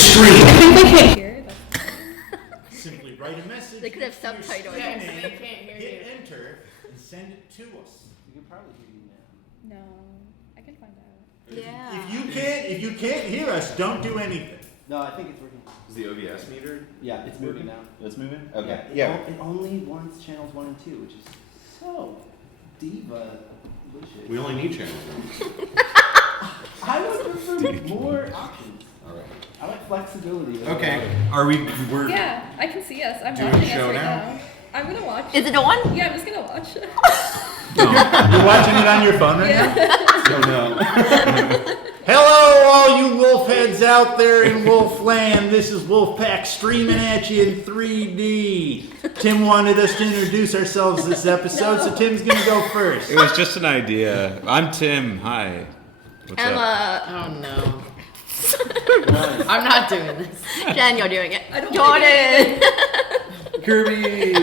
stream. I think they can't hear. Simply write a message. They could have with your subtitles. stream Yes, name, they can't hear hit you. enter, and send it to us. You can probably hear you now. No, I can find out. Yeah. If you can't hear us, don't do anything. No, I think it's working. Is the OBS meter? Yeah, it's moving now. It's moving? Yeah, Okay. It only wants channels 1 and 2, which is so diva-licious. We only need channel one. I would prefer more options. Alright. I like flexibility. Okay. Are we're Yeah, I can see us. I'm Doing watching the show us right now? now. I'm gonna watch. Is it on? Yeah, I'm just gonna watch. You're watching it on your phone right now? Oh no. Hello, all you wolf heads out there in Wolfland. This is Wolfpack streaming at you in 3D. Tim wanted us to introduce ourselves this episode, so Tim's gonna go first. It was just an idea. I'm Tim. Hi. What's up? Emma. Oh no. I'm not doing this. Jen, you're doing it. I don't Jordan. Kirby.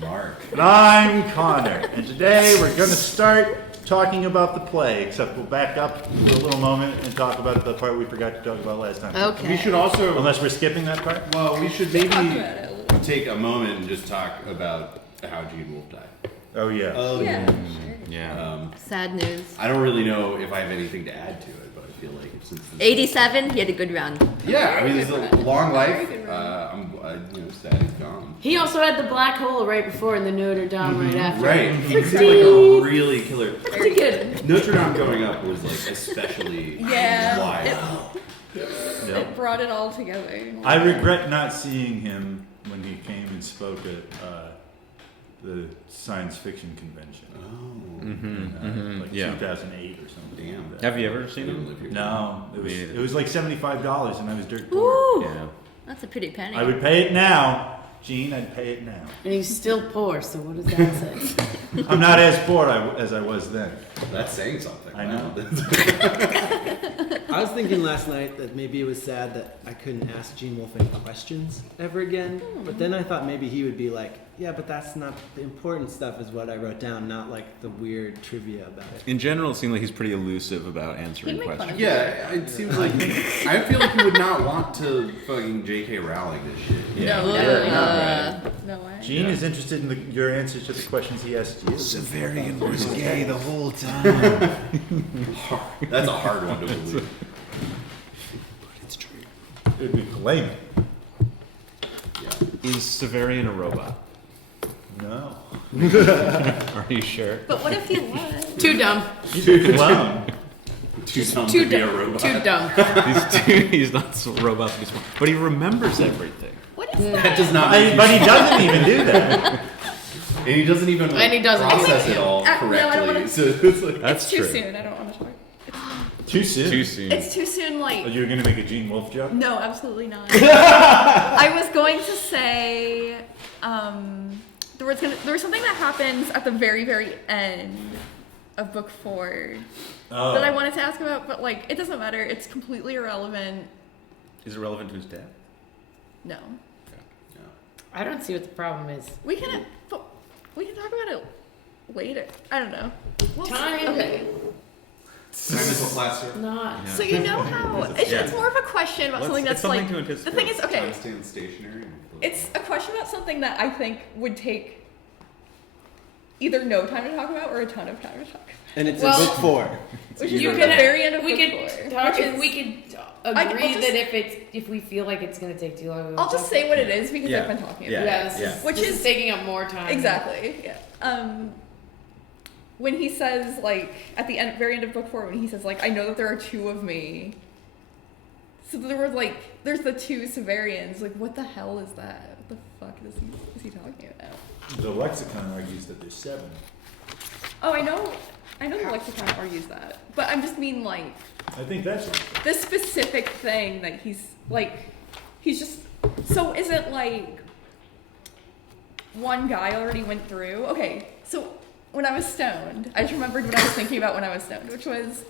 Mark. And I'm Connor, and today we're gonna start talking about the play, except we'll back up for a little moment and talk about the part we forgot to talk about last time. Okay. We should also Unless we're skipping that part? well, we should maybe Talk about it a little. take a moment and just talk about how Gene Wolfe died. Oh, yeah. Oh Yeah, sure. Yeah. Sad news. I don't really know if I have anything to add to it, but I feel like since this 87, he had a good run. yeah, I mean, it's Very a good long run. life. Very good run. I'm sad he's gone. He also had the black hole right before in the Notre Dame right after. Right, he seemed like a really killer. Pretty good. Notre Dame going up was like especially Yeah. wild. It brought it all together. I regret not seeing him when he came and spoke at the science fiction convention. Oh, in, like yeah. 2008 or something. damn. like that. Have you ever seen I didn't him? live here. No, it was Me neither. it was like $75 and I was dirt poor. Woo! Yeah. That's a pretty penny. I would pay it now. Gene, I'd pay it now. And he's still poor, so what does that say? I'm not as poor as I was then. That's saying something. I know. I was thinking last night that maybe it was sad that I couldn't ask Gene Wolfe any questions ever again. But then I thought maybe he would be like, yeah, but that's not the important stuff is what I wrote down, not like the weird trivia about it. In general, it seemed like he's pretty elusive about answering He'd make fun questions. of Yeah, it seems like I feel like he would not want to fucking J.K. Rowling this shit. Yeah. No way. Gene is interested in your answers to the questions he asked you. Severian was gay the whole time. That's a hard one to believe. It's true. It'd be polemic. Yeah. Is Severian a robot? No. Are you sure? But what if he was? Too dumb. He's a clown. Too dumb Too to be a dumb. robot. Too dumb. He's not a robot to be smart, but he remembers everything. What is That that? does not make But he doesn't even do that. and he doesn't even And he doesn't. process it all No, I don't correctly. wanna- So it's like That's It's too true. soon. I don't want to talk. Too soon. Too soon. It's too soon. Oh, Like you were gonna make a Gene Wolfe joke? no, absolutely not. I was going to say there was something that happens at the very very end of book 4 Oh. that I wanted to ask about, but like it doesn't matter. It's completely irrelevant. Is it relevant to his dad? No, I don't see what the problem is. we can talk about it later. I don't know. We'll see. Time. Okay. Time is a classroom. Not. So you know how it's more of a question about something that's it's something like to anticipate. the thing is okay. Time stands stationary. It's a question about something that I think would take either no time to talk about or a ton of time to talk about. And it's Well- in book 4. Which is You at could- the very end of We book could 4. talk. which is- We could I'll agree just- that if we feel like it's gonna take too long, we'll I'll just talk say what it is because Yeah. I've been talking Yeah. about Yeah, this Yeah. is, Which this is- is taking up more time. it. Exactly. Yeah. When he says like at the end, very end of book 4, when he says like, I know that there are two of me. So there were like, there's the two Severians. Like, what the hell is that? What the fuck is he talking about? The lexicon argues that there's 7. Oh, I know the lexicon argues that, but I'm just mean like I think that's right. the specific thing that he's just. So is it like one guy already went through? Okay, so when I was stoned, I just remembered what I was thinking about when I was stoned, which was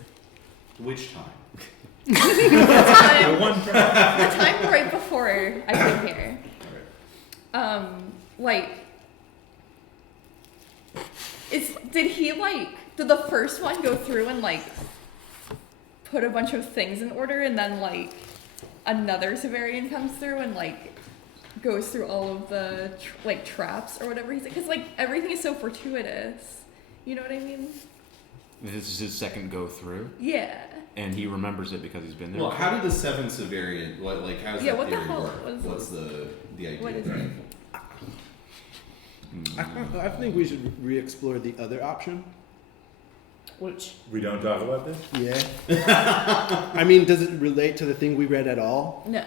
Which time? the time right before I came here. Did the first one go through and like put a bunch of things in order and then like another Severian comes through and like goes through all of the like traps or whatever he's because like everything is so fortuitous. You know what I mean? This is his second go through, Yeah. and he remembers it because he's been there. Well, how did the 7 Severian, like, how does Yeah, that what the theory hell work? was What's the idea? What is it? I think we should re-explore the other option. Which We don't talk about this? Yeah. I mean, does it relate to the thing we read at all? No.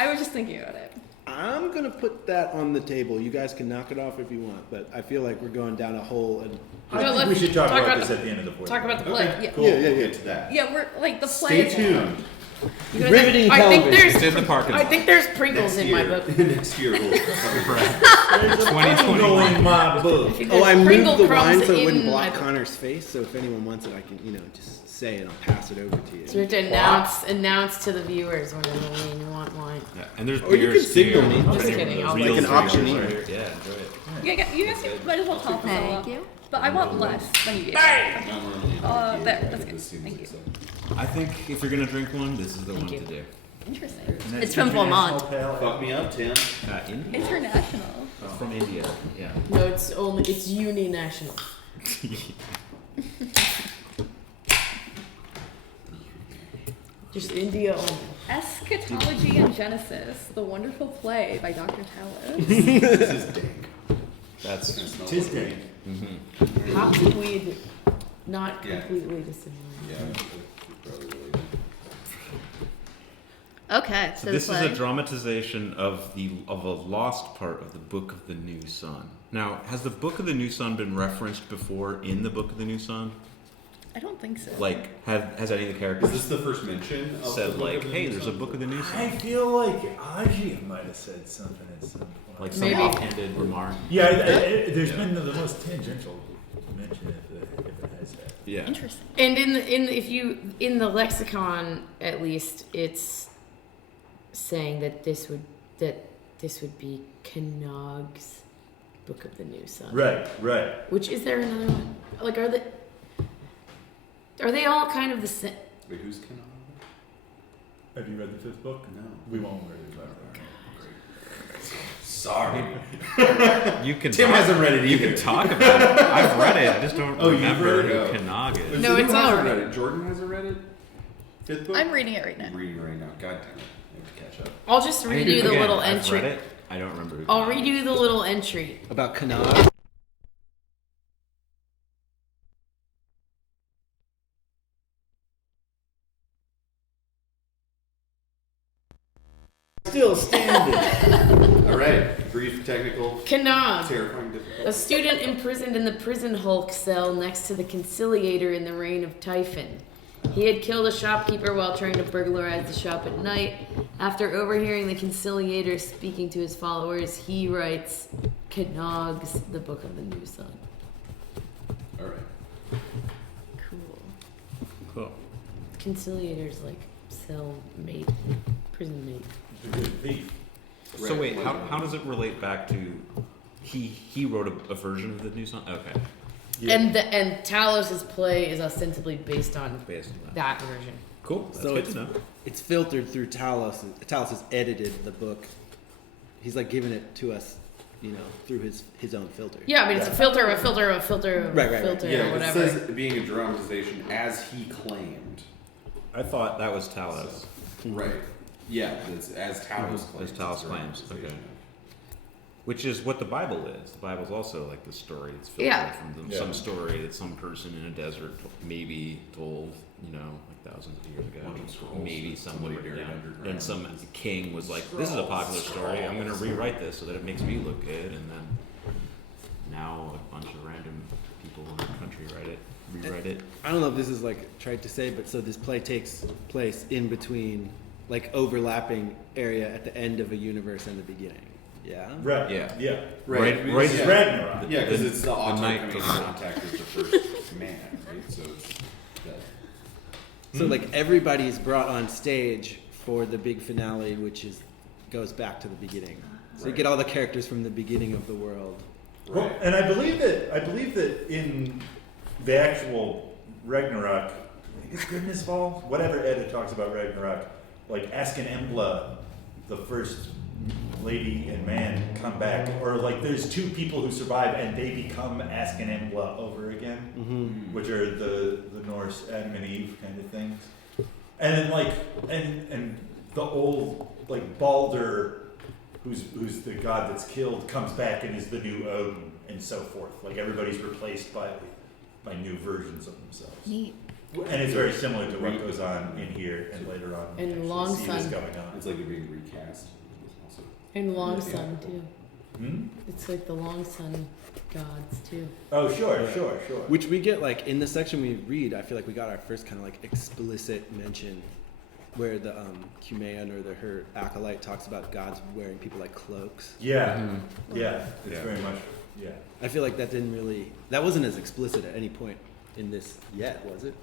I was just thinking about it. I'm gonna put that on the table. You guys can knock it off if you want, but I feel like we're going down a hole. And I No, think let's we should talk talk about about this at the end of the fourth. talk about the play. Okay, Yeah. cool. Yeah, yeah, We'll yeah. get to that. Yeah, we're like the play. Stay tuned. You guys- Riveting I think television. It's there's in the parking I lot. think there's Pringles Next in my year. book. Next year we'll There's a 2021. Pringle in my book. I think Oh, there's I moved Pringle the crumbs wine so it wouldn't in block my book. Connor's face. So if anyone wants it, I can, just say it. I'll pass it over to you. So we have to announce to the viewers when you want wine. Yeah, and there's Or you beers can signal here. me. Just kidding. I'll Like an Reels auctioneer. right here. Yeah, enjoy it. Yeah, you guys might as well talk for so Thank long. you. But I want less than you get. There, that's good. Thank you. I think if you're gonna drink one, this is the one you. to do. Interesting. And that's It's from Vermont. International Pale Fuck me up, Tim. India. International. It's from India. Yeah. No, it's uninational. Just India only. Eschatology and Genesis, the wonderful play by Dr. Talos. This is dank. That's Tis dank. How can we not Yeah. completely dissimilar? Yeah, probably really. Okay, so, So this the is play. a dramatization of a lost part of the Book of the New Sun. Now, has the Book of the New Sun been referenced before in the Book of the New Sun? I don't think so. Like, has any of the Is characters this the first mention of said the Book like, of the "Hey, New there's a Sun? Book of the New I Sun"? feel like Aji might have said something at some point. Like some Maybe. offhanded remark. Yeah, there's been the most tangential mention if it has that. Yeah. Interesting. And in the lexicon at least, it's saying that this would be Kenog's Book of the New Sun. Right. Which is there another one? Like are they all kind of the same? Wait, who's Kenan? Have you read the fifth book? No. We won't read it. Sorry. You can. Tim talk, hasn't read it You either. can talk about it. I've read it. I just don't Oh, you've remember read it? who Kenog is. No, it's Who all hasn't right. read it? Jordan hasn't read it? Fifth book? I'm reading it right now. I'm reading it right now. God damn it. I have to catch up. I'll just read you the Again, little I've entry. read it. I don't remember who I'll Kenog read is. you the little entry. About Kanad. Still standing. All right. Brief, technical, Kenog, terrifying, a difficult. student imprisoned in the prison hulk cell next to the Conciliator in the reign of Typhon. He had killed a shopkeeper while trying to burglarize the shop at night. After overhearing the Conciliator speaking to his followers, he writes Kenog's The Book of the New Sun. All right. Cool. Cool. Conciliator's like cell mate, prison mate. A good thief. So Right, wait, like- how does it relate back to? He wrote a version of the New Sun. Okay. Yeah. And Talos's play is ostensibly based on Based on that. that version. Cool. That's So good to know. it's filtered through Talos. Talos has edited the book. He's like giving it to us, through his own filter. Yeah, I mean it's a filter of a filter of a filter of a Right, right, right. filter Yeah, or it whatever. says being a dramatization as he claimed. I thought that was Talos. Right. Yeah, it's as Talos Mhm. claims. As Talos it's a claims, dramatization. okay. Which is what the Bible is. The Bible's also like the story. It's filtered Yeah. from Yeah. some story that some person in a desert maybe told, like thousands of years ago. Bunch of scrolls Maybe that someone somebody wrote it buried down. underground. And some king was like, "This is a popular story. I'm going to rewrite this so that it makes me look good." And then now a bunch of random people in the country rewrite it. I don't know if this is like tried to say, but so this play takes place in between, like overlapping area at the end of a universe and the beginning. Yeah. Right. Yeah. Yeah. Right. because- Right. It's yeah. Ragnarok. Yeah, because The- it's the the auto night coming in before. contact with the first man, right? So it's that. So like everybody is brought on stage for the big finale, which goes back to the beginning. So you Right. get all the characters from the beginning of the world. Well, Right. and I believe that in the actual Ragnarok, I think it's Goodness Fall, whatever Edda talks about Ragnarok, like Ask and Embla, the first lady and man come back, or like there's two people who survive and they become Ask and Embla over again, which are the Norse Adam and Eve kind of things. And then like and the old like Balder, who's the god that's killed, comes back and is the new Odin, and so forth. Like everybody's replaced by new versions of themselves. Neat. And it's very similar to what goes on in here and later on. And actually Long see this Sun. going on. It's like they're being recast. Also. And Long Sun too. Hmm? It's like the Long Sun gods too. Oh, sure. Which we get like in the section we read. I feel like we got our first kind of like explicit mention, where the Cumean or her acolyte talks about gods wearing people like cloaks. Yeah, Mm-hmm. yeah, it's Yeah. very much, yeah. I feel like that wasn't as explicit at any point in this yet, was it?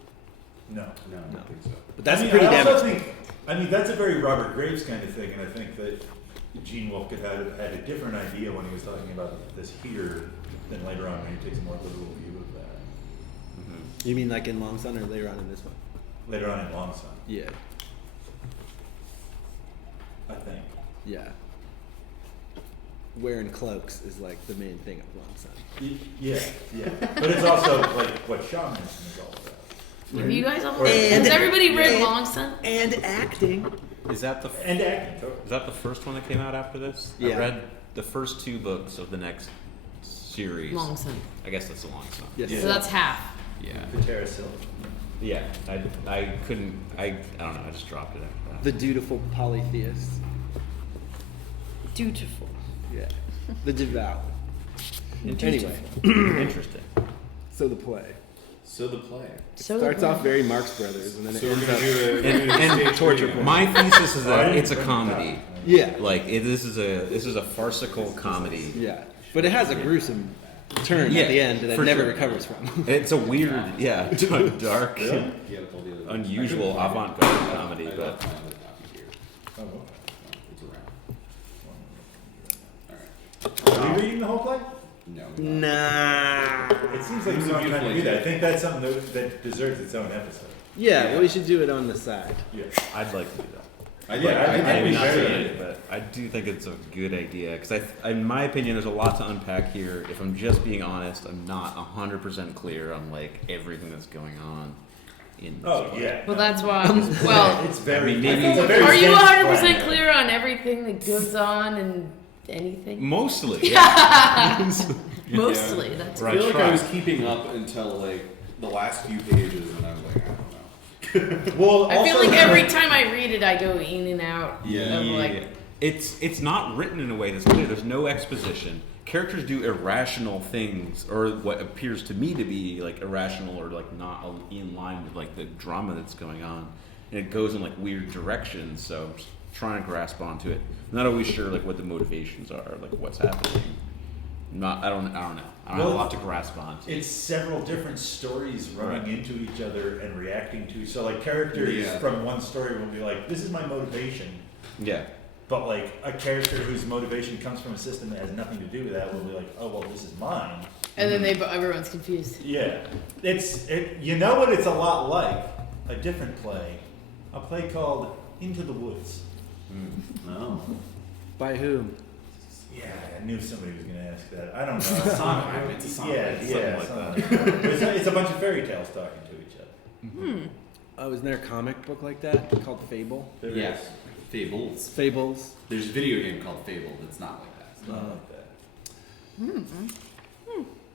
No. No, I don't think so. But that's I mean, pretty I damn. also think, that's a very Robert Graves kind of thing, and I think that Gene Wolfe could have had a different idea when he was talking about this here than later on when he takes a more literal view of that. You mean like in Long Sun or later on in this one? Later on in Long Sun, Yeah, I think. yeah. Wearing cloaks is like the main thing of Long Sun. Yeah. But it's also like what shamanism is all about. Have you guys all? Or- Has everybody read Long Sun? And acting. Is that the And acting, totally. is that the first one that came out after this? Yeah. I read the first 2 books of the next series. Long Sun. I guess that's the Long Sun. Yes. So that's half. Yeah. The Terra Silva. Yeah. I couldn't. I don't know. I just dropped it after that. The dutiful polytheist. Dutiful. Yeah. The devout. Interesting. Anyway, Interesting. so the play So the play. So starts off very Marx Brothers, and then So it we're ends gonna up. do And torture porn. my thesis is that it's a comedy. Yeah. Like this is a farcical comedy. Yeah. But it has a gruesome turn Yeah, at the end that it for never sure. recovers from. It's a weird, dark, Yeah, I told the other- unusual I couldn't find it. avant-garde comedy, I don't but find the copy here. Oh, No, it's around. okay. All right. Are you reading the whole play? No. Nah. It seems like It was we're a not trying to beautiful do that. I idea. think that's something that deserves its own episode. Yeah, well, we should do it on the side. Yeah. I'd like to do that. I I'd be not very saying into it, but I do think it's a good idea because in my opinion, there's a lot to unpack here. If I'm just being honest, I'm not 100% clear on like everything that's going on in this Oh, play. yeah. Well, that's why. Well, It's very. I mean, maybe- it's a very are you dense 100% play. clear on everything that goes on and anything? Mostly, yeah. Mostly. That's I Right. feel like try. I was keeping up until like the last few pages, and I was like, I don't know. Well, I feel also- like every time I read it, I go in and out. Yeah. Of like, It's not written in a way that's clear. There's no exposition. Characters do irrational things, or what appears to me to be like irrational, or like not in line with like the drama that's going on, and it goes in like weird directions. So I'm just trying to grasp onto it. I'm not always sure like what the motivations are, like what's happening. I don't know. I don't have a lot to grasp onto. It's several different stories running Right. into each other and reacting to. So like characters Yeah. from one story will be like, "This is my motivation," Yeah. but like a character whose motivation comes from a system that has nothing to do with that will be like, "Oh well, this is mine." and then everyone's confused. Yeah, you know what it's a lot like? A different play, a play called Into the Woods. No. By whom? Yeah, I knew somebody was going to ask that. I don't know. Sondheim. It's a Sondheim. Yeah, Something like Sondheim. It's a bunch of fairy tales talking to each other. Oh, isn't there a comic book like that called Fable? There Yes. is. Fables. Fables. There's a video game called Fable that's not like that. It's not like that.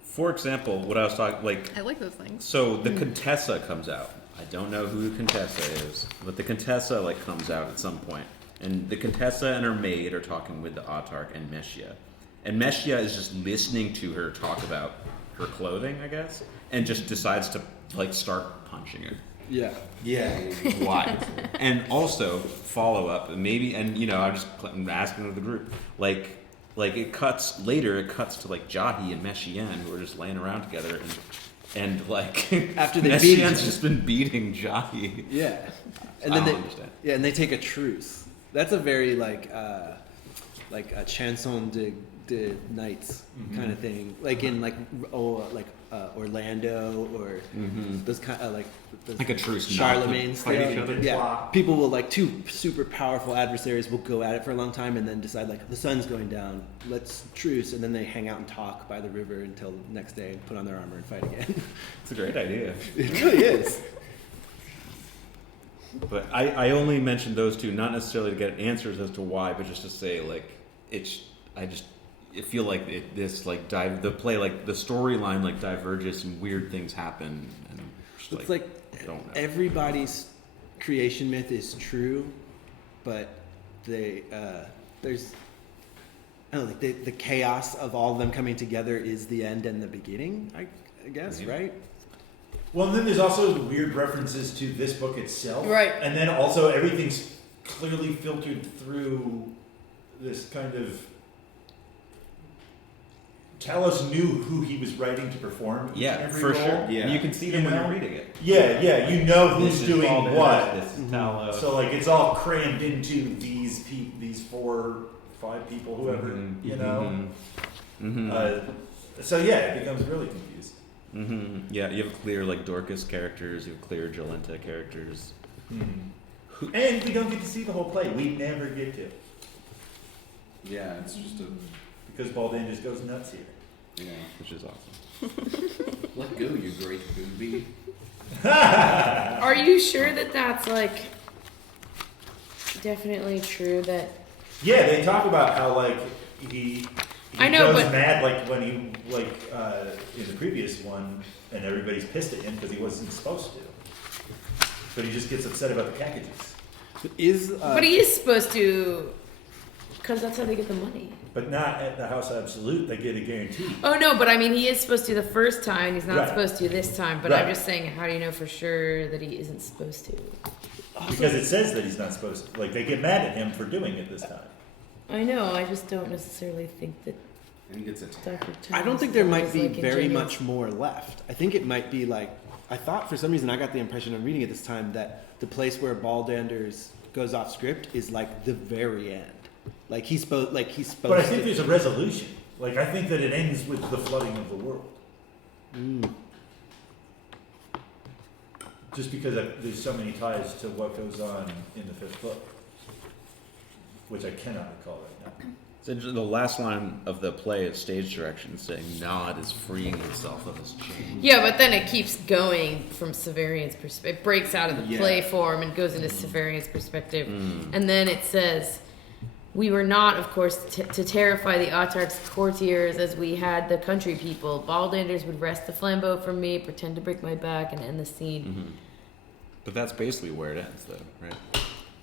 For example, what I was talking like. I like those things. So the Contessa comes out. I don't know who the Contessa is, but the Contessa like comes out at some point. And the Contessa and her maid are talking with the Autarch and Meshia. And Meshia is just listening to her talk about her clothing, I guess, and just decides to like start punching her. Yeah. Yeah. Why? And also follow up, maybe, and you know, I'm asking of the group, like it cuts to like Jahi and Meshien who are just laying around together, and like After they beat each Meshien's other. just been beating Jahi. Yeah. And I then don't they understand. Yeah, and they take a truce. That's a very like a chanson de knights kind of thing. Like in like Orlando or those kind of Like a truce not to Charlemagne fight style. each other. Yeah, people will like two super powerful adversaries will go at it for a long time and then decide like the sun's going down, let's truce, and then they hang out and talk by the river until the next day and put on their armor and fight again. It's a great idea. It really is. But I only mentioned those two, not necessarily to get answers as to why, but just to say like I feel like the play, like the storyline, like diverges and weird things happen, and just, It's like I don't know. everybody's creation myth is true, but there's I don't know, like the chaos of all of them coming together is the end and the beginning. I guess, Maybe. right? Well, and then there's also the weird references to this book itself. Right. And then also everything's clearly filtered through this kind of... Talos knew who he was writing to perform each and every for role. sure. Yeah. And you can see them You when know? you're reading it. Yeah, you know who's This is doing Baldur's, what. This is Talos. So like it's all crammed into these 4, 5 people, whoever, you know. So yeah, it becomes really confusing. Yeah, you have clear like Dorcas characters, you have clear Jolenta characters. And we don't get to see the whole play. We never get to, Yeah, it's just a because Baldan just goes nuts here. yeah. Which is awesome. Let go, you great booby. Are you sure that that's like definitely true? That Yeah, they talk about how like he I know, goes but- mad like when he in the previous one, and everybody's pissed at him because he wasn't supposed to. But he just gets upset about the packages. but he is supposed to, because that's how they get the money. But not at the House Absolute. They get a guarantee. Oh no, but I mean he is supposed to the first time. He's not Right. supposed to this time. But Right. I'm just saying, how do you know for sure that he isn't supposed to? Because it says that he's not supposed to. Like, they get mad at him for doing it this time. I know. I just don't necessarily think that And he gets attacked. Dr. I don't Thomas think there is, might be like, very ingenious. much more left. I think it might be like I thought for some reason I got the impression of reading it this time that the place where Baldander's goes off script is like the very end. Like he's supposed But I think there's a resolution. Like, I think that it ends with the flooding of the world. Just because there's so many ties to what goes on in the 5th book. Which I cannot recall right now. So the last line of the play is stage direction saying Nod is freeing himself of his chain. Yeah, but then it keeps going from Severian's perspective. It breaks out of the Yeah. play form and goes into Severian's perspective. And then it says, we were not, of course, to terrify the Autarch's courtiers as we had the country people. Baldanders would wrest the flambeau from me, pretend to break my back, and end the scene. But that's basically where it ends, though, right?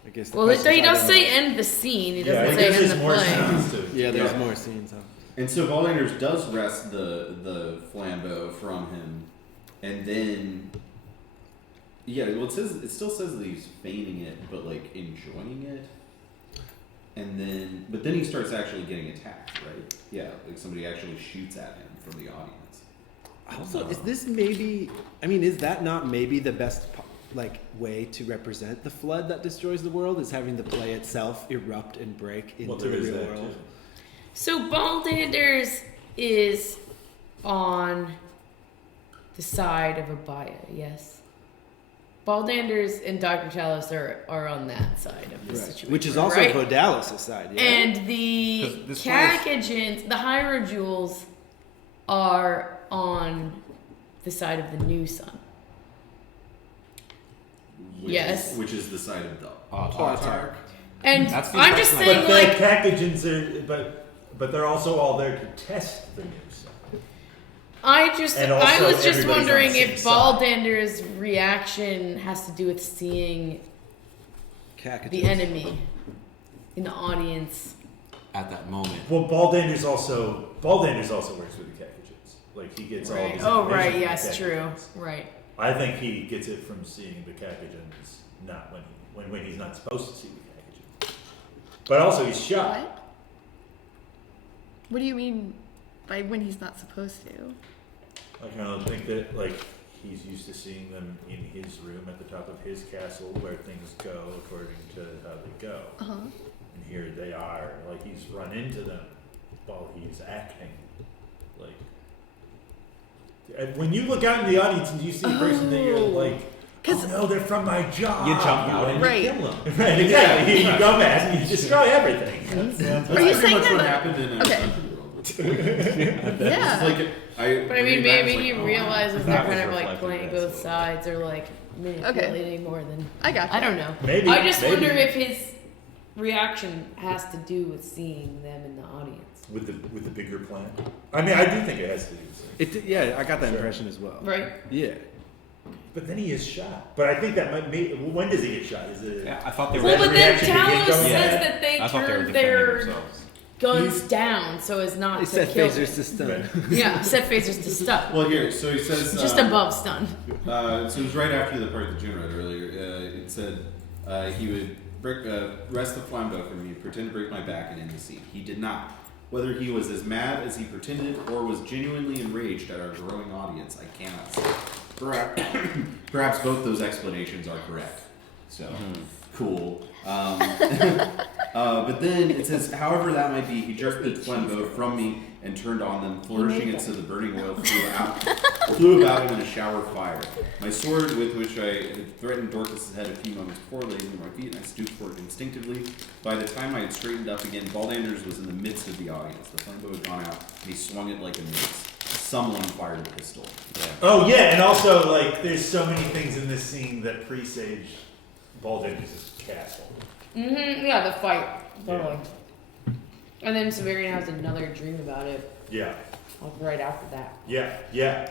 I guess the Well, question's he does I don't say know. end the scene. He Yeah, doesn't I say guess end there's the more play. scenes to Yeah, there's Yeah. more scenes. Huh? And so Ballanders does wrest the flambeau from him, and then well, it still says that he's feigning it, but like enjoying it, and then he starts actually getting attacked, right? Yeah, like somebody actually shoots at him from the audience. Also, is this maybe? I mean, is that not maybe the best way to represent the flood that destroys the world? Is having the play itself erupt and break into Well, the there is real that, world? too. So Baldanders is on the side of Abaya, yes? Baldanders and Dr. Talos are on that side of the situation. Which is also right? Vodalis' side. Yeah? And the 'Cause this one is- Cacagents, the Hierojewels, are on the side of the new sun. Yes. Which is the side of the Autarch. And That's the I'm just impression I saying, But like, the Cacagents are, but they're also all there to test the news. I And was also just everybody's on wondering the same if side. Baldander's reaction has to do with seeing Cacagents. the enemy in the audience. At that moment. Well, Baldander's also works with the Cacagents. Like, he gets all Right. his Oh, information right. from the Yes, true. Cacagents. Right. I think he gets it from seeing the Cacagents, not when he's not supposed to see the Cacagents. But also, he's shot. What? What do you mean by when he's not supposed to? I kind of think that, like, he's used to seeing them in his room at the top of his castle where things go according to how they go. Uh huh. And here they are, like, he's run into them while he's acting. Like, When you look out in the audience and you see a person that you're like, oh no, they're from my job. You jump out and Right. you kill them. Right, exactly. You go mad and you destroy everything. That's Are you pretty saying much what that- happened in Okay. World. Yeah. It's like But I mean, read back, maybe it's he like, oh, realizes they're that was kind of like reflected playing as both sides or like manipulating more than. I got you. I don't know. Maybe. I just maybe. wonder if his reaction has to do with seeing them in the audience. with the bigger plan. I mean, I do think it has to do with it. Yeah, I got that Sure. impression as well. Right. Yeah. But then he is shot. But I think that might be. When does he get shot? Is it? Yeah, I thought they were. Well, but then reaction to get Talos going? says Yeah. that they I thought they were turned defending their themselves. guns down so as not They to set kill phasers them. to stun. Yeah, set phasers to stun. Well, here, so he says Just above stun. So it was right after the part that Jim read earlier. It said he would wrest the flambeau from me, pretend to break my back, and end the scene. He did not. Whether he was as mad as he pretended or was genuinely enraged at our growing audience, I cannot say. Perhaps both those explanations are correct. So, cool. But then it says, however that might be, he jerked the flambeau from me and turned on them, flourishing it so the burning oil flew about him in a shower of fire. My sword, with which I had threatened Dorcas' head a few moments before, lay under my feet, and I stooped for it instinctively. By the time I had straightened up again, Baldanders was in the midst of the audience. The flambeau had gone out, and he swung it like a mace. Someone fired a pistol. Oh yeah, and also like there's so many things in this scene that presage Baldanders' castle. Mm-hmm. Yeah, the fight. Totally. And then Severian has another dream about it, Yeah, like right after that, yeah,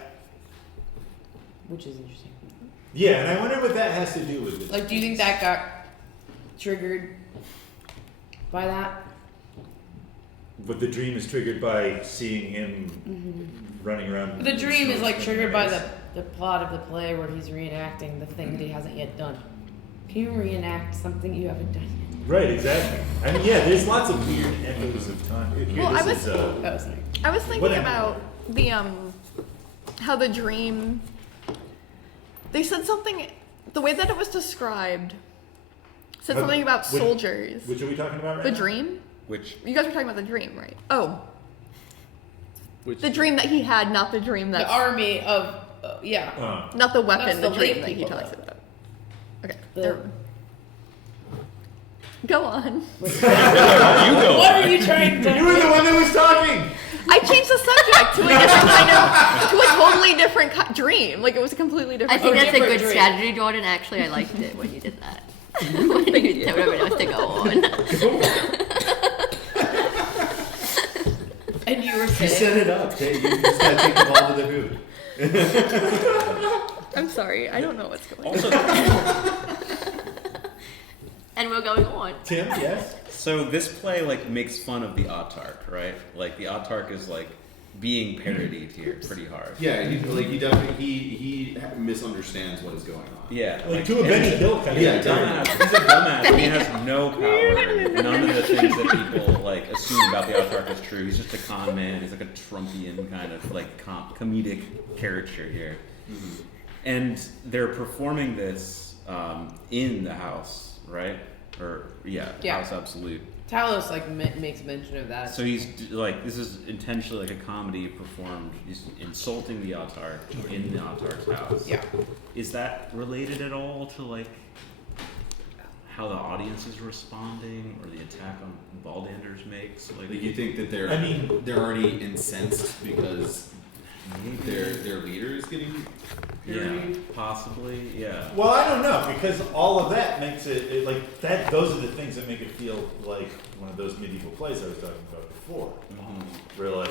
which is interesting. yeah. And I wonder what that has to do with it. Like, do you think that got triggered by that? But the dream is triggered by seeing him running around. The dream is like swinging triggered by mace. the plot of the play where he's reenacting the thing that he hasn't yet done. Can you reenact something you haven't done yet? Right, exactly. I mean, yeah, there's lots of weird echoes of time. Here, Well, this I was- is, That was nice. I was thinking Whatever. about the how the dream. They said something. The way that it was described said How- something about which- soldiers. which are we talking about right The now? dream. Which You guys were talking about the dream, right? Oh, Which the dream that he had, not the dream The that, army of, yeah. not the weapon. That's The the dream lake that he people, talks though. about. Okay. The- Go on. What are you trying to You were the one that was talking. I changed the subject to a different kind of, to a totally different dream. Like it was a completely I different. think that's a different good dream. strategy, Jordan. Actually, I liked it when you did that. When you told everyone else to go on. And you were You saying, set it up. You just gotta take the ball to the hoop. I'm sorry. I don't know what's going on. also, And we're going on. Tim, yes. so this play like makes fun of the autarch, right? Like the autarch is like being parodied here pretty hard. Yeah, he definitely he misunderstands what is going on. Yeah, Like to a Benny Hill kind Yeah, of. dumbass. He's a dumbass. and He has no power. None of the things that people like assume about the autarch is true. He's just a con man. He's like a Trumpian kind of like comedic caricature here. Mm-hmm. And they're performing this in the house, right? Or yeah, Yeah. House Absolute. Talos like makes mention of that. So he's like, this is intentionally like a comedy performed. He's insulting the autarch in the autarch's house. Yeah. Is that related at all to like how the audience is responding, or the attack on Baldanders makes? Like, Like you think that they're I mean- they're already incensed because their leader is getting yeah, possibly, yeah. Well, I don't know because all of that makes it like that. Those are the things that make it feel like one of those medieval plays I was talking about before, where like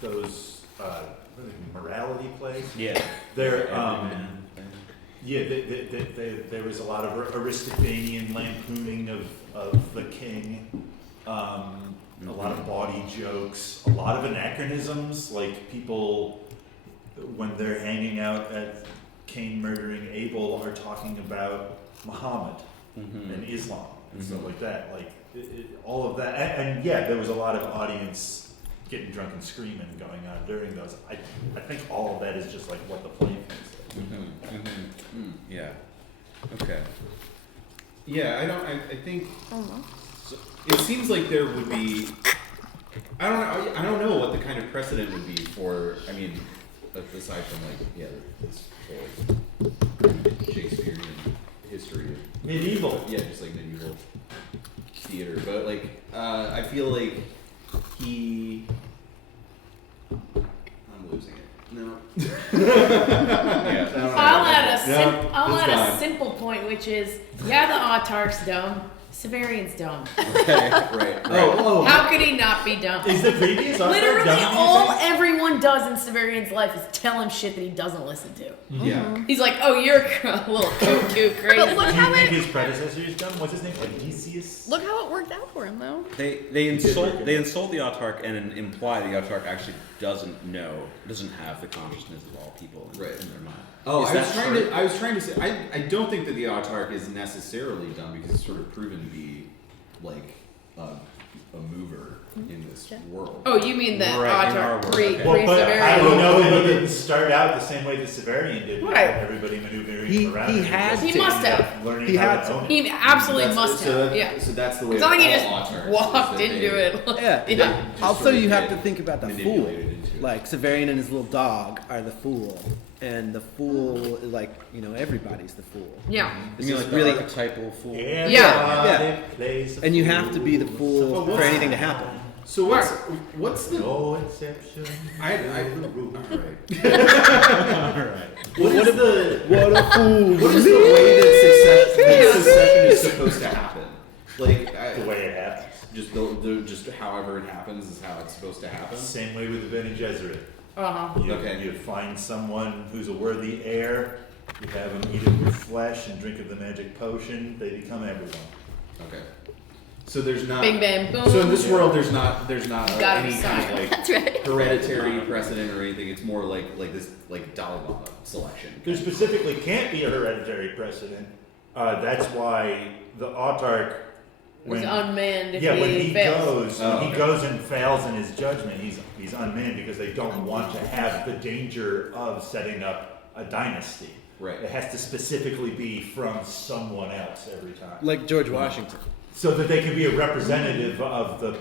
those what are they, morality plays. Yeah. They're Everyman thing. yeah. There was a lot of Aristophanean lampooning of the king. A lot of bawdy jokes, a lot of anachronisms, like people, when they're hanging out at Cain murdering Abel, are talking about Muhammad and Islam and stuff like that. Like all of that, and yeah, there was a lot of audience getting drunk and screaming going on during those. I think all of that is just like what the play thinks. Yeah. Okay. Yeah, I think I don't know. it seems like there would be. I don't know what the kind of precedent would be for. I mean, aside from this whole Shakespearean history of Medieval. yeah, just like medieval theater. But I feel like I'm losing it. No. Yeah. I'll add a simple point, which is the autarch's dumb. Severian's dumb. Okay, right. Oh, How could he not be dumb? is the previous author Literally dumb, do you all think? everyone does in Severian's life is tell him shit that he doesn't listen to. Yeah. He's like, oh, you're a little cuckoo crazy. But look Do how you think it his predecessor is dumb? What's his name? Odysseus? look how it worked out for him though. They insult the autarch and imply the autarch actually doesn't have the consciousness of all people in their mind. Oh, Is I that was trying to say I don't think that the autarch is necessarily dumb because it's sort of proven to be like a mover in this world. Oh, you mean the Right, in our autarch world, pre okay. Well, but Severian? I don't know that he didn't start out the same way that Severian did. With Right. Everybody maneuvering He around. had He to. must have. Learning He how had to to. own it. He absolutely must have. Yeah. So that's the way. It's not like he all just autarchs is walked that into they- it. Yeah. Yeah. just Also, sort of you have get to think about the fool. manipulated into it. Like Severian and his little dog are the fool, and the fool, everybody's the fool. Yeah. This You mean is like really, the archetypal fool? Yeah. Yeah. Plays a and you fool. have to be the fool for anything to happen. So what's the? No exception. All right. Alright. What is the? What a fool! What is the way that succession is supposed to happen? The way it happens. Just however it happens is how it's supposed to happen. Same way with the Bene Gesserit. Uh-huh. You find someone who's a worthy heir. You have them eat of your flesh and drink of the magic potion. They become everyone. Okay. So there's not. Bing bang boom. So in this world, there's not Gotta any kind decide. of like That's right. hereditary precedent or anything. It's more like this Dalai Lama selection. There specifically can't be a hereditary precedent. That's why the autarch, Was unmanned if when he he fails. goes and fails in his judgment, he's unmanned because they don't want to have the danger of setting up a dynasty. Right. It has to specifically be from someone else every time, Like George Washington. so that they can be a representative of the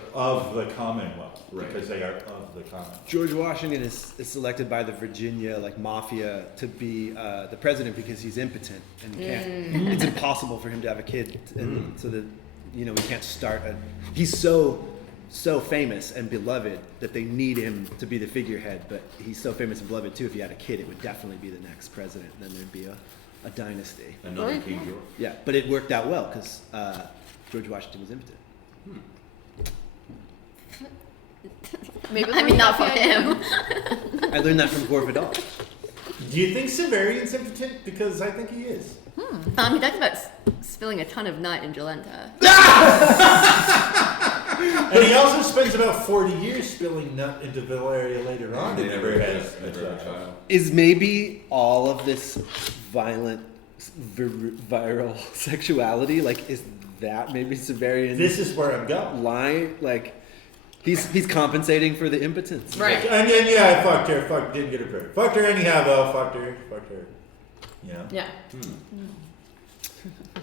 Commonwealth, Right. because they are of the Commonwealth. George Washington is selected by the Virginia mafia to be the president because he's impotent and can't. It's impossible for him to have a kid, and so that we can't start he's so famous and beloved that they need him to be the figurehead. But he's so famous and beloved too. If he had a kid, it would definitely be the next president. Then there'd be a dynasty. Another King George. Yeah, but it worked out well because George Washington was impotent. Maybe I mean, not for him. I learned that from Gore Vidal. Do you think Severian's impotent? Because I think he is. He talks about spilling a ton of nut in Jolenta. And he also spends about 40 years spilling nut into Valeria later on. They and never has had a child. Is maybe all of this violent, viral sexuality, is that maybe Severian's This is where I'm going. line? He's compensating for the impotence. Right. And then, I fucked her. Didn't get her pregnant. Fucked her anyhow, though. Fucked her. Yeah.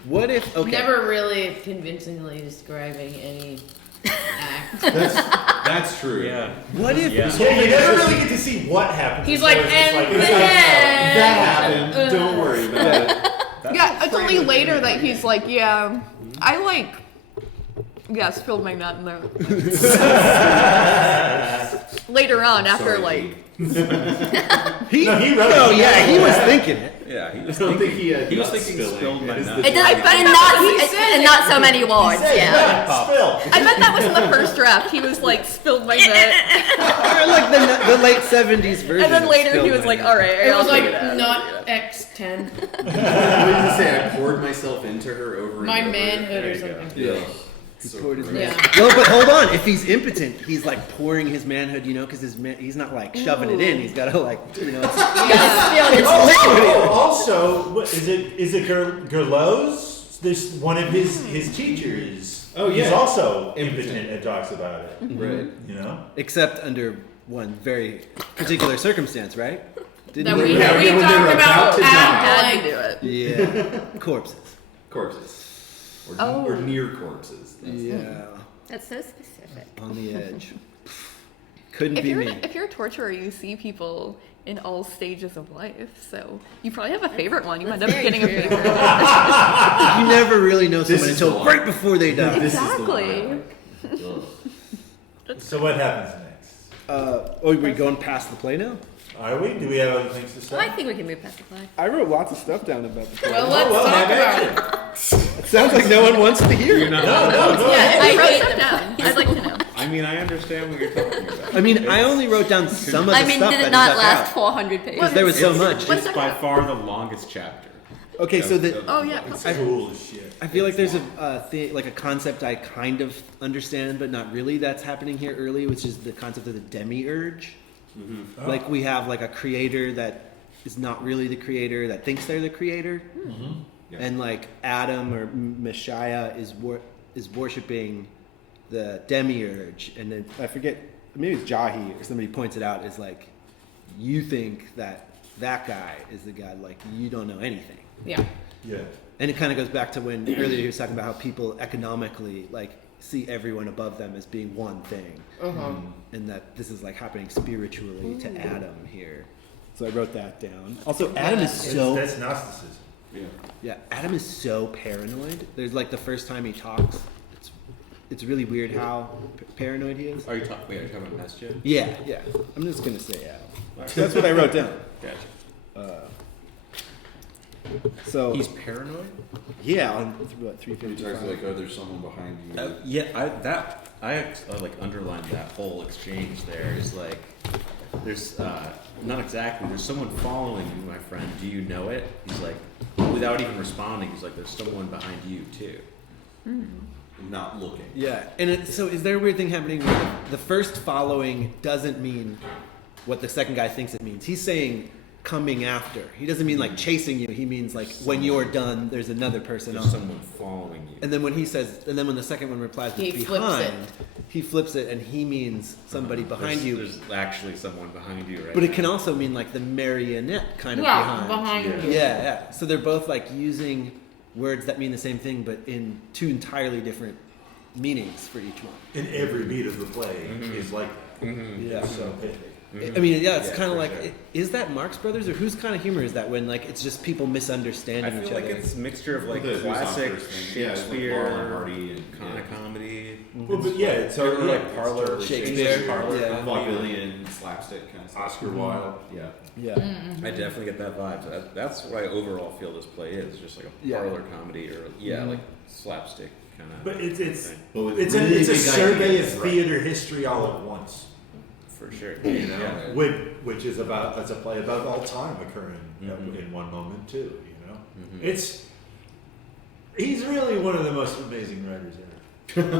What if, okay. Never really convincingly describing any act. That's true. Yeah. What if, Yeah. Yeah, you never really get to see what happens. He's It's like, always just and it's then- That happened. Don't worry about it. Yeah, it's only later that he's like, yeah, I spilled my nut in there. Later on, after Sorry, he No, he wrote no, it. yeah, he was thinking it. Yeah, he I was don't think he had. he was nut thinking spilling. spilled my It is nut. the- It does, but in not so many words. He said, Yeah. spill. I bet that was in the first draft. He was like, spilled my nut. Or the late 70s version. And then of later he Spilled was My like, Nut. all right, It was I'll like figure it out. not X10. What did you say? I poured myself into her over and My over. manhood or you go. something. Yeah. He So poured his gross. man. Yeah. No, but hold on. If he's impotent, he's pouring his manhood, because he's not shoving it in. He's got to it's Also, what, is it Gerlos? There's one of his teachers. Oh, yeah. He's also impotent and talks about it. Right. except under one very particular circumstance, right? That we? we Yeah, when they were talked about about to die. Had like to do it. Yeah, corpses. Corpses. Or, Oh. or near corpses. That's Yeah, That's so specific. on the edge. Couldn't If be you're me. if you're a torturer, you see people in all stages of life. So you probably have a favorite one. You end up very getting true. a favorite. You never really know This someone is the until one. right before they die. This is the Exactly. one I like. Ugh. So what happens next? We're going past the play now? Are we? Do we have other things to say? I think we can move past the play. I wrote lots of stuff down about the play. Well, let's talk about it. It sounds like no one wants to hear You're it. not. Yeah, I I wrote hate stuff them. down. I'd like to know. I mean, I understand what you're talking about. I mean, I only wrote down some of the I mean, stuff did that it I not left last out. 400 pages? Because there was so It's- much. What's It's by far the longest chapter. Okay, so the Oh yeah. It's cool as shit. I feel like there's like a concept I kind of understand, but not really. That's happening here early, which is the concept of the demiurge. Oh. Like we have like a creator that is not really the creator that thinks they're the creator, Yeah. and like Adam or Messiah is worshiping the demiurge, and then I forget, maybe it's Jahi or somebody points it out, is like, you think that guy is the god, like you don't know anything. Yeah. Yeah. And it kind of goes back to when earlier he was talking about how people economically like see everyone above them as being one thing, and that this is like happening spiritually to Adam here. So I wrote that down. Also, Adam is so That's Gnosticism. yeah, Adam is so paranoid. There's like the first time he talks, it's really weird how paranoid he is. Are you talking about Messia? Yeah. I'm just gonna say Adam. That's what I wrote down. Gotcha. So He's paranoid? yeah, on what, It's actually 355. like, oh, there's someone behind you. Yeah, I like underlined that whole exchange there. Is like, there's not exactly. There's someone following you, my friend. Do you know it? He's like, without even responding, he's like, there's someone behind you too. Not looking. Yeah, and so is there a weird thing happening where the first following doesn't mean what the second guy thinks it means? He's saying coming after. He doesn't mean like chasing you. He means like when you're done, there's another person There's on. someone following you. And then when he says, and then when the second one replies with He flips behind, it. he flips it and he means somebody behind you. There's actually someone behind you, right? But it can also mean like the marionette kind of Yeah, behind. behind you. Yeah. So they're both like using words that mean the same thing, but in two entirely different meanings for each one. And every beat of the play is like that. Yeah. It's so pithy. I mean, yeah, it's Yeah, kind of for like, sure. is that Marx Brothers or whose kind of humor is that when like it's just people I misunderstanding feel each like other? it's a mixture of like The who's on classic first thing. Yeah, it's like Shakespeare, Laurel and Hardy and kind of comedy. Well, but yeah, it's Or totally like parlor totally Shakespeare. Parlor, Yeah. vaudevillian, slapstick kind of stuff. Oscar Wilde. Yeah. Yeah, Mm-hmm. I definitely get that vibe. So that's what I overall feel this play is, just like a Yeah. parlor comedy or like slapstick kind of. But it's But with it's really a big survey ideas, of right. theater history all at once. for sure. You know, Yeah. which is about it's a play about all time occurring in one moment too. You know, it's he's really one of the most amazing writers ever.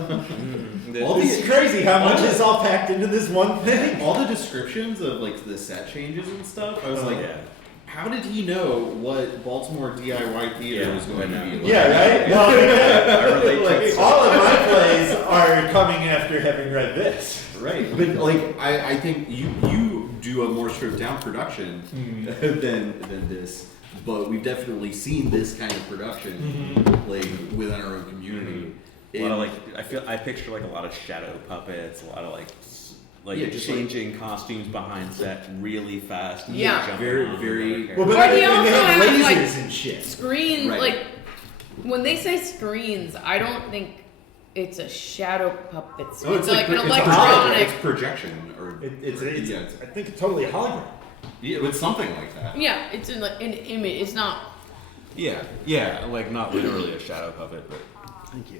All It's the- crazy how much is all packed into this one thing. All the descriptions of like the set changes and stuff, I was like, yeah. how did he know what Baltimore DIY theater Yeah, was going to I know. be like? Yeah, right. No, I relate to like, it. all of my plays are coming after having read this. Right, but like I think you do a more stripped down production than this, but we've definitely seen this kind of production like within our own community. A lot of like I picture like a lot of shadow puppets, a lot of like Yeah, just changing costumes behind set really fast. and Yeah. jumping Very, on very- other Well, but Or they he also have has, lasers like, and shit. Screen, Right. like, when they say screens, I don't think it's a shadow puppet. Oh, It's like an it's electronic. it's projection or It's yeah, I think it's totally hologram. yeah, it's something like that. Yeah, it's an image. It's not. Yeah, like not literally a shadow puppet, but thank you.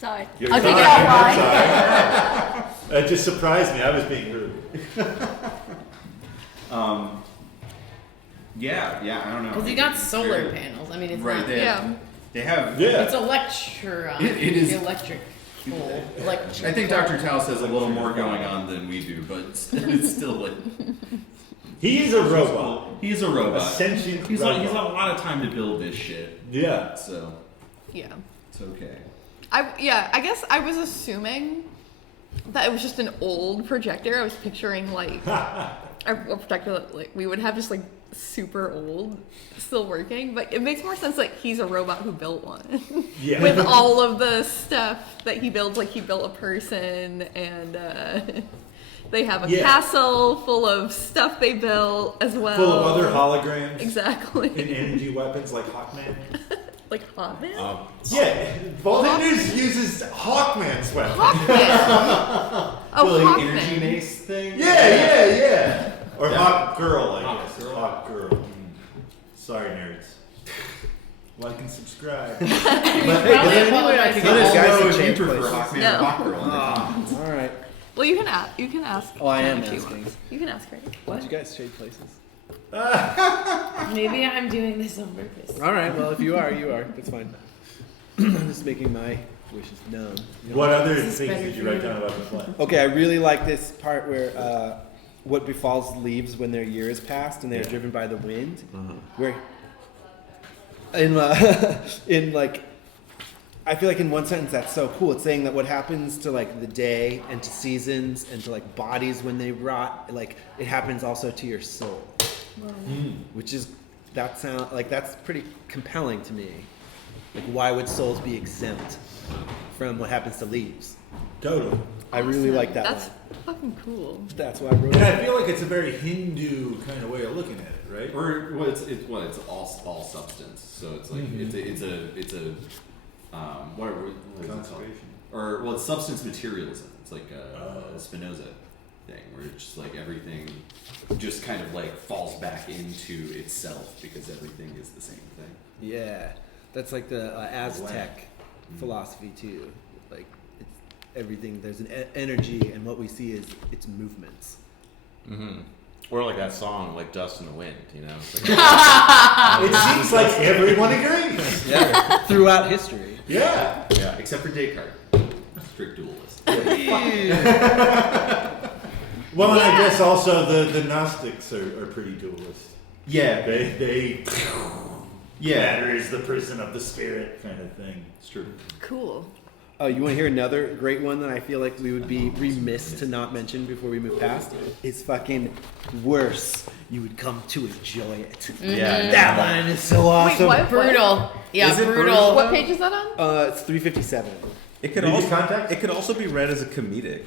Sorry. You're I'll take it sorry, offline. I'm sorry. That just surprised me. I was being rude. Yeah, I don't know. Because you got It's solar very- panels. I mean, it's Right, not. they have. Yeah. It's electric. It is- electric. Electric. I think Dr. Taos has a little more going on than we do, but it's still like He is a robot. he's a robot. A sentient He's robot. got a lot of time to build this shit, Yeah. so Yeah. it's okay. I guess I was assuming that it was just an old projector. I was picturing like a projector that like we would have just like super old still working, but it makes more sense like he's a robot who built one. Yeah. With all of the stuff that he builds, like he built a person and They have a Yeah. castle full of stuff they built as well. Full of other holograms. Exactly. And energy weapons like Hawkman. Like Hotman? Yeah, Volunteers uses Hawkman's weapon. Hawkman. Oh, Well, like Hawkman. energy mace thing. Yeah. Or Yeah. Hawk Girl, I Hawk guess. Girl. Hawk Girl. Sorry, nerds. Like and subscribe. Hey, is there any way I can get this guys to change places? Hawkman No. or Hawk Girl. All right. Well, you can ask. You can ask. Oh, I am if you asking. want. You can ask her. Did you guys trade places? Maybe I'm doing this on purpose. All right. Well, if you are, you are. That's fine. I'm just making my wishes known. You know? What other This is things better did you for write you. down about the play? Okay, I really like this part where what befalls leaves when their year is past and they're driven by the wind. Where in like, I feel like in one sentence that's so cool. It's saying that what happens to like the day and to seasons and to like bodies when they rot, like it happens also to your soul, which is that's pretty compelling to me. Like, why would souls be exempt from what happens to leaves? Totally. I really like that That's one. fucking cool. That's why I wrote And it. I feel like it's a very Hindu kind of way of looking at it, right? Or well, it's all substance. So it's like it's a what is it called? Conservation. Or well, it's substance materialism. It's like a Spinoza thing where it's just like everything just kind of like falls back into itself because everything is the same thing. Yeah, that's like the Aztec philosophy too. Like it's everything. There's an energy, and what we see is its movements. Mm-hmm. Or like that song, like Dust in the Wind, you know? It's like, It seems like everyone agrees. Yeah, throughout history. Yeah. Yeah, except for Descartes, strict dualist. Well, and I guess also the Gnostics are pretty dualist. Yeah, They yeah. matter is the prison of the spirit kind of thing. It's true. Cool. Oh, you want to hear another great one that I feel like we would be remiss to not mention before we move past? It's fucking worse. You would come to enjoy it. yeah. That line is so awesome. Wait, what? Brutal. Yeah, Is it brutal. brutal? What page is that on? It's 357. It could Read the also context? it could also be read as a comedic.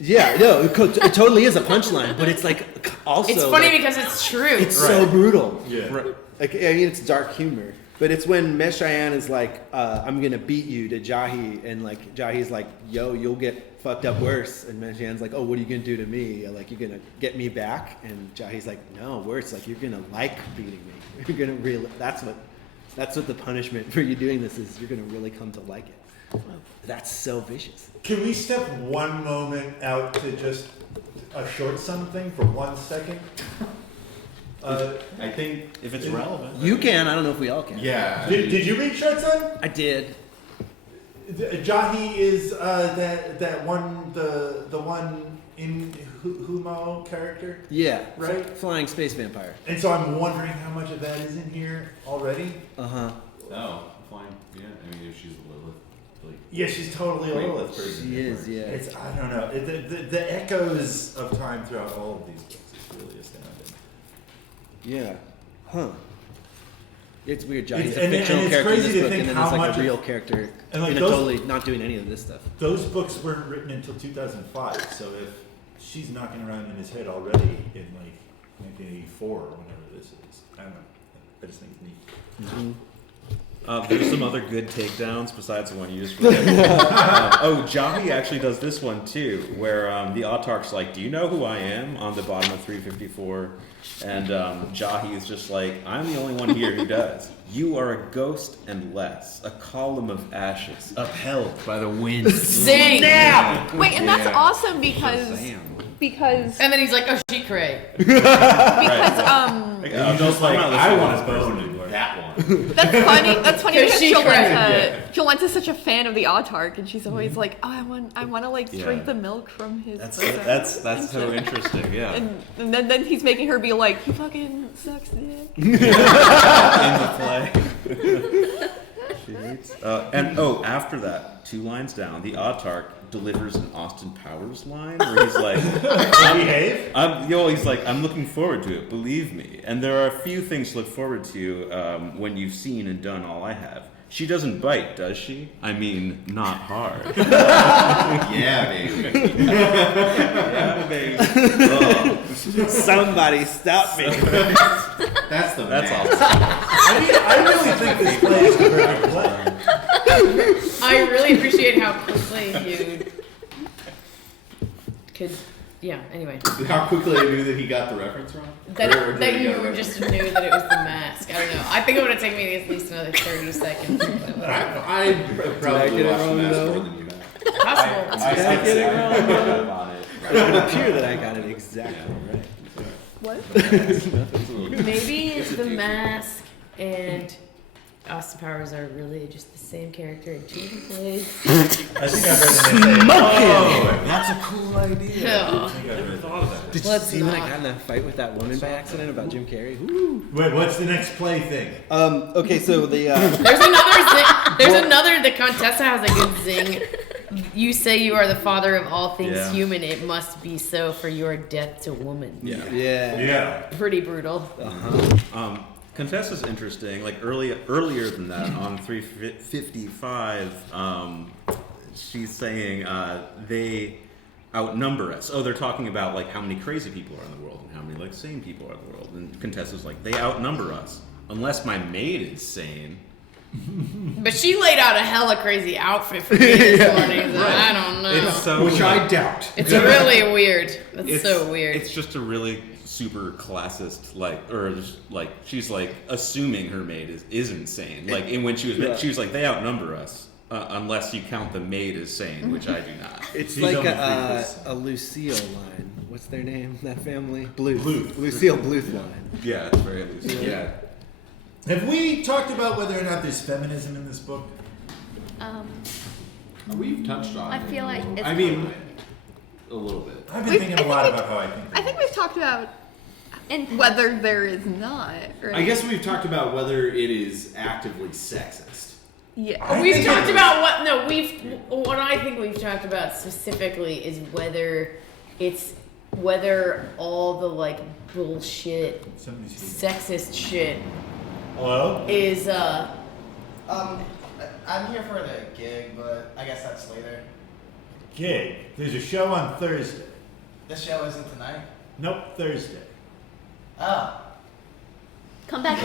Yeah, no, it totally is a punchline, but it's like also. It's funny like, because it's true. it's so brutal. Yeah. Like, I mean, it's dark humor, but it's when Meshayan is like, "I'm gonna beat you" to Jahi, and like Jahi's like, "Yo, you'll get fucked up worse," and Meshayan's like, "Oh, what are you gonna do to me? Like, you're gonna get me back?" And Jahi's like, "No, worse. Like, you're gonna like beating me. You're gonna really. That's what the punishment for you doing this is. You're gonna really come to like it. That's so vicious." Can we step one moment out to just a short something for 1 second? I think If it's relevant. You can. I don't know if we all can. yeah. Did you read Short Son? I did. Jahi is that one the one in Humo character, Yeah. right? Flying space vampire. And so I'm wondering how much of that is in here already. Uh huh. Oh, fine. Yeah, I mean if she's Lilith, like Yeah, she's totally a Wait, Lilith person. She is. Yeah. It's I don't know. The echoes of time throughout all of these books is really astounding. Yeah. Huh. It's weird. It's- Jahi's a and fictional it's character in crazy this to book, think and then how it's like much a of- real character, and, like, you know, those- totally not doing any of this stuff. Those books weren't written until 2005, so if she's knocking around in his head already in like 1984 or whenever this is, I don't know. I just think it's neat. There's some other good takedowns besides the one you just read. Jahi actually does this one too, where the Autarch's like, "Do you know who I am?" on the bottom of 354, and Jahi is just like, "I'm the only one here who does. You are a ghost and less, a column of ashes, upheld by the wind." Sing. Wait, and that's awesome because And then he's like, oh, she cray. Like, I'm just like I want to bone that one. that's funny. That's funny because she cried. Jolenta's such a fan of the Autarch, and she's always like, "Oh, I want to like drink Yeah. the milk from his." That's so interesting. Yeah. And then he's making her be like, "He fucking sucks dick." In the play. After that, 2 lines down, the Autarch delivers an Austin Powers line where he's like, Behave? he's like, "I'm looking forward to it, believe me. And there are a few things to look forward to when you've seen and done all I have. She doesn't bite, does she? I mean, not hard. Yeah, baby. Yeah, baby. Oh. Somebody stop me. That's the That's man. awesome. I really think this play is a perfect play. I really appreciate how quickly you could. Yeah. Anyway, How quickly I knew that he got the reference wrong? Or that did he you get it right? just knew that it was the mask. I don't know. I think it would have taken me at least another 30 seconds. I probably get it watched wrong, the mask though? more than you have. Possible. Did I get it wrong? on it. It would appear that I got it exactly right. What? Maybe the mask and Austin Powers are really just the same character in two different plays. I think I've heard them say, That's a cool idea. Yeah. I think I've heard that. Did you Let's see when I not. got in that fight with that woman by accident about Jim Carrey? Woo. Wait, what's the next play thing? Okay, so the There's another zing. There's another. The Contessa has a good zing. You say you are the father of all things Yeah. human. It must be so for your death to woman. Yeah. Yeah. Pretty brutal. Contessa's interesting. Like earlier than that, on 355, she's saying they outnumber us. Oh, they're talking about like how many crazy people are in the world and how many like sane people are in the world. And Contessa's like, they outnumber us. Unless my maid is sane. But she laid out a hella crazy outfit for me this morning. So I don't know. It's so Which I doubt. It's really weird. It's so weird. It's just a really super classist, like, or just like she's like assuming her maid is insane. Like, and when she was like, they outnumber us unless you count the maid as sane, which I do not. it's She's like only a Lucille line. What's their name? That family? Bluth. Lucille Bluth line. Yeah, it's very loose. Yeah. Have we talked about whether or not there's feminism in this book? We've touched on I it. feel like it's I mean, a little bit. I've been Wait, thinking I a think lot we- about how I think. I think we've talked about and whether there is not. Or I guess we've talked about whether it is actively sexist. Yeah. We've talked about what I think we've talked about specifically is whether all the like bullshit Somebody's sexist shit Hello? is I'm here for the gig, but I guess that's later. Gig. There's a show on Thursday. This show isn't tonight. Nope, Thursday. Oh. come back.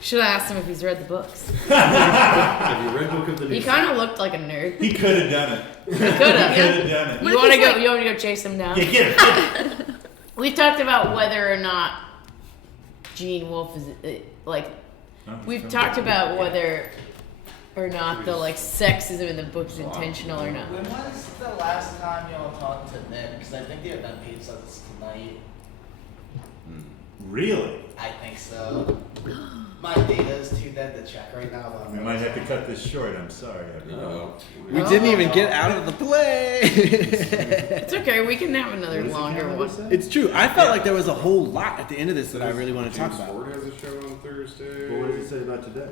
should have asked him if he's read the books. Have you read Book of the New He kind of looked like a nerd. He could have done it. He could He have. could have done it. You want to go? You want me to go chase him down? Yeah, get it. We've talked about whether or not Gene Wolfe is like. We've talked about whether or not the like sexism in the book is intentional or not. When was the last time y'all talked to Nick? Because I think the event page says it's tonight. Really? I think so. My data is too dead to check right now. We might have to cut this short. I'm sorry, everyone. We didn't even get out of the play. It's okay. We can have another longer one. It's true. I felt like there was a whole lot at the end of this that I really want to talk about. Ford has a show on Thursday. Well, what does it say about today?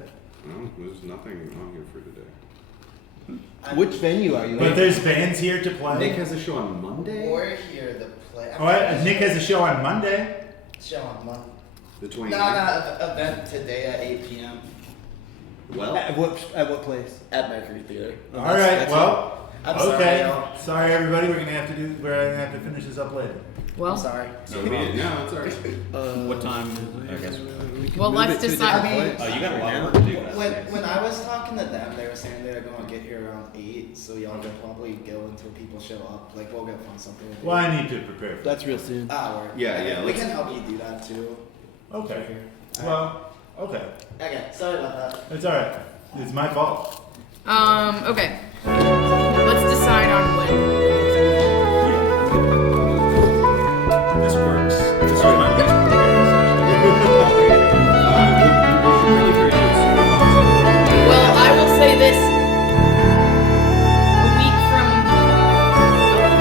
No, there's nothing on here for today. Which venue are you But in? there's bands here to play. Nick has a show on Monday. We're here to play. Oh, Nick has a show on Monday. Show on Monday. The No, 29th. no, event today at 8 p.m. Well, At what place? at Mercury Theater. All right. that's Well, I'm sorry, okay. y'all. Sorry, everybody. We're gonna have to finish this up later. I'm Well, sorry. No, it's alright. What time? I guess. Well, let's decide. Oh, you got a lot of work to do. When I was talking to them, they were saying they were going to get here around 8, so y'all can probably go until people show up. Like, we'll go find something to do. Well, I need to prepare. For That's real soon. Or, Yeah, We let's- can help you do that, too. Okay. Well, okay. Okay, sorry about that. It's all right. It's my fault. Okay. Let's decide on when. This works. This is my Well, I will say this.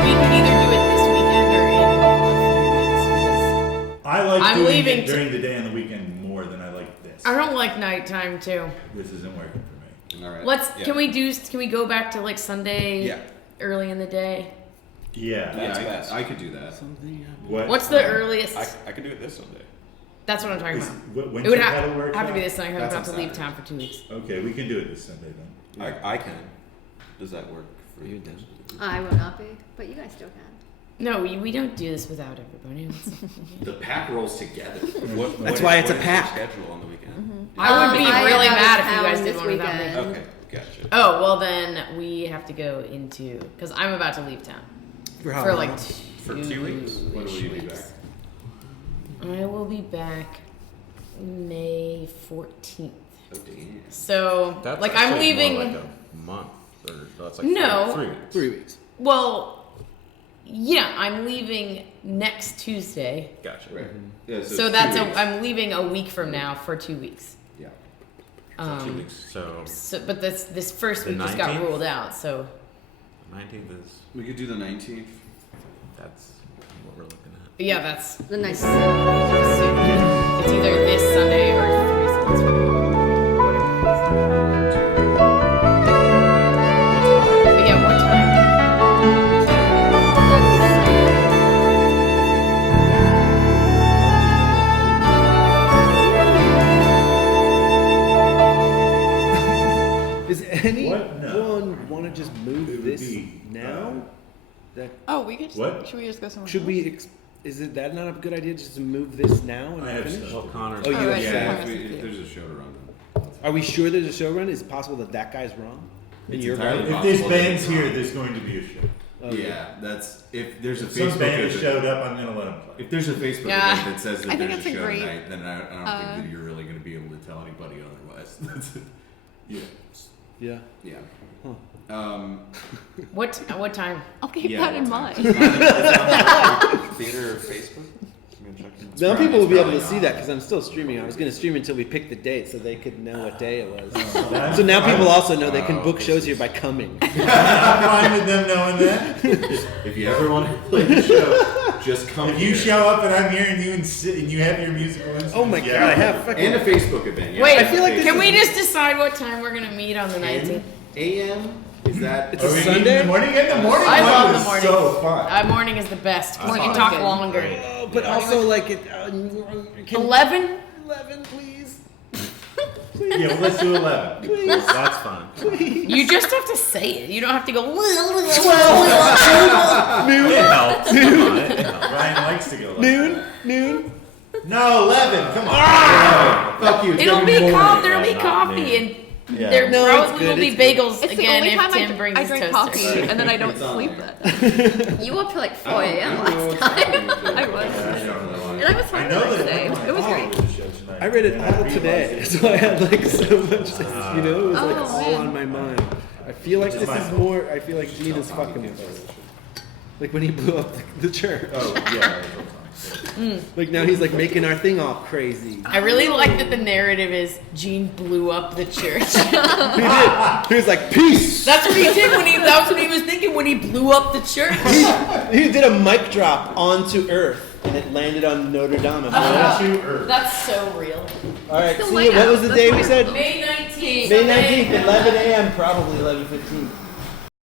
We can either do it this weekend or in a few weeks because I like I'm doing leaving it during the day and the weekend more than I like this. I don't like nighttime too. This isn't working for me. all right. Let's. Can we go back to like Sunday? Yeah. Early in the day. Yeah. Yeah, I could do that. What? What's the earliest? I could do it this Sunday. That's what I'm talking Is- about. when's It would your pedal workshop? have to be this Sunday. I'm That's about to on leave Saturday. town for 2 weeks. Okay, we can do it this Sunday then. I can. Does that work for you? then? I will not be, but you guys still can. No, we don't do this without everybody. The pack rolls together. That's why it's a what is your pack. schedule on the weekend? I would be I really am out mad of if you guys town did this one without me. weekend. Okay, gotcha. Oh, well then we have to go into, because I'm about to leave town. For how For long? like For 2 weeks? When will you be back? I will be back May 14th. Oh, damn. So, That's like, I'm actually leaving. more like a month. Or that's like No. 3 weeks. 3 weeks. Well, yeah, I'm leaving next Tuesday. Gotcha. Right. Yeah, So it's that's 2 weeks. I'm leaving a week from now for 2 weeks. Yeah. So 2 Um, weeks. So but this first The week just got 19th? ruled out. So 19th is We could do the 19th. that's what we're looking at. but yeah, that's The next. it's either this Sunday or 3 Sundays from now. But yeah, what time? Is anyone No. want to just move It would this be, now? That Oh, we could. Just, What? Should we just go somewhere? should else? we? Is it that not a good idea just to move this now and I have finish? stuff. Well, Connor's. Oh, you Oh, have right. stuff. Yeah, Yeah. if there's a show to run. Are we sure there's a show run? Is it possible that that guy's wrong? And It's you're entirely right? If there's possible that bands it's here, wrong. there's going to be a show. Okay. Yeah, that's if there's a If some Facebook band has event. showed up, I'm gonna let them play. If there's a Facebook Yeah. event that says that I think there's that's a a show great, tonight, then I don't think that you're really going to be able to tell anybody otherwise. That's it. Yeah. Yeah. Yeah. Huh. What time? I'll keep Yeah, that in what mind. Theater or Facebook? I'm gonna check in. Now probably- people will be able to it's see probably that because I'm still streaming. I was going to stream until we picked the date so they could know what day it was. That's So now fine. people also know they can Wow, book this shows is- here by coming. I'm fine with them knowing that. If you ever want to play the show, just come If you here. show up and I'm here and you have your musical instruments, Oh my yeah. god, I have fucking. And a Facebook event. Yeah. Wait, I feel like this can is- we just decide what time we're gonna meet on the 19th? a.m. Is that? It's Are a we meeting Sunday? in the morning? And the morning I one love was the morning. so fun. Morning is the best because we Morning can is talk good. longer. Oh, but also like it. Can 11? 11, please. Yeah, well, let's do 11. Please. That's fine. You just have to say it. You don't have to go. Noon. It helps. Come on, it helps. Ryan likes to go. Like Noon. Noon. No, 11. Come on. Fuck you. it's It'll gonna be morning. coffee. There'll be not coffee, me. and Yeah. there No, it's probably good, will be it's good. bagels It's the again only if time Tim brings I his drink toaster. coffee and then I don't It's on sleep there. that. You were up till like 4 I a.m. don't know last what's time. happening. I was. And I was I fine know the that next day. went It was all great. over the show tonight. I read it And all realized today, it. so I had like so much. You know, it was like Oh, all man. on my mind. I feel like It's this my is fault. more. I feel like Gina's fucking with us. Like when he blew up the church. Oh, yeah. Like now he's like making our thing all crazy. I really like that the narrative is Gene blew up the church. He did. He was like, peace. That's what he did when he. That's what he was thinking when he blew up the church. He did a mic drop onto Earth, and it landed on Notre Dame. To Earth. That's so real. All right, Still see light what out. was the That's day we fine. said? May 19th. May 19th, 11 a.m. Probably 11:15.